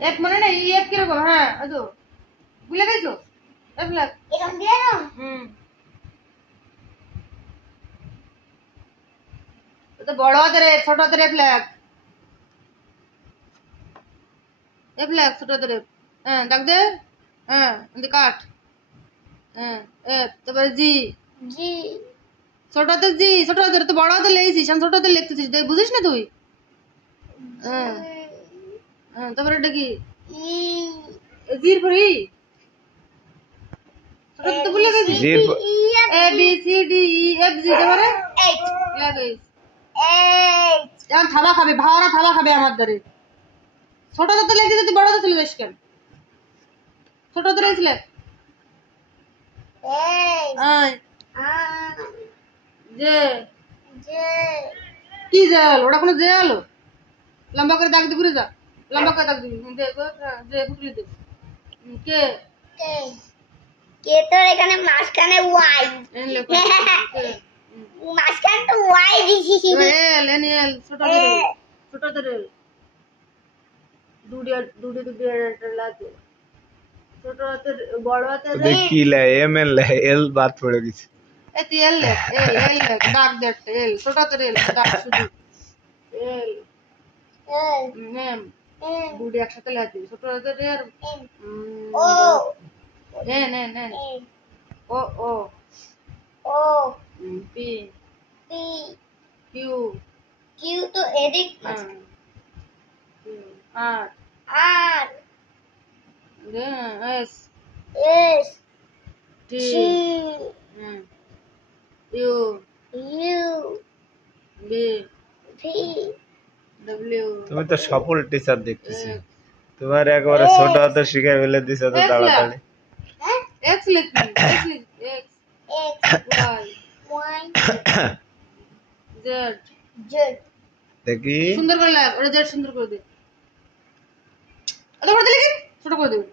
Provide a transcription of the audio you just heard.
F মানে না E F কিরকম হ্যাঁ ওই তো ভুলে গেছো এফ লেখ এরকম দিয়ে না তো বড় হাতের এফ ছোট হাতের এফ লেখ ছোট হাতের এফ হ্যাঁ দাগ দে হ্যাঁ কাট হ্যাঁ এফ তারপরে জি জি ছোট হাতের জি ছোট হাতের তো বড় হাতের লেগেছিস আমি ছোট হাতের লিখতেছিস বুঝিস না তুই হ্যাঁ হ্যাঁ তারপরে এটা কি ই জির পর ই ছোট হাতে তো ভুলে গেছিস জির A B C D E F G তারপরে এইট লাগাইস এইট এখন থাবা খাবে ভাওরা থাবা খাবে আমার দ্বারে ছোট হাতে লেগে তুই বড় হাতে চলে যাস কেন ছোট হাতে লেগেছিলে এইট আয় যে জে কি জেল ওটা কোনো জেল লম্বা করে দাগ দি ঘুরে যা লম্বা করে দাগ দিবি দে যে ফুটলি দে কে কে কে তোর এখানে মাঝখানে ওয়াই এন লেখ মাঝখানে তো ওয়াই দিছি এল এন এল ছোট হাতের এল দুটি লাগে ছোট হাতের বড় হাতের ওদের কি লে এম এল লে এল বাদ পড়ে গেছে এ তুই এল লেখ এল লেখ দাগ দে একটা এল ছোট হাতের এল দাগ শুধু এল এম দুটি একসাথে লেখ দিবি ছোট হাতের এর O N N N O O O P P Q Q তো এদিক R R S S T T U U B V W তুমি তো সফল টিচার দেখতেছি তোমার একবারে ছোট হাতে শিখাই ফেলে দিছে তো তাড়াতাড়ি এক্স লিখবি এক্স লিখ x x y y z z দেখি সুন্দর করে লেখ ওটা জেড সুন্দর করে দে অত করে দিলে কি ছোট করে দেবে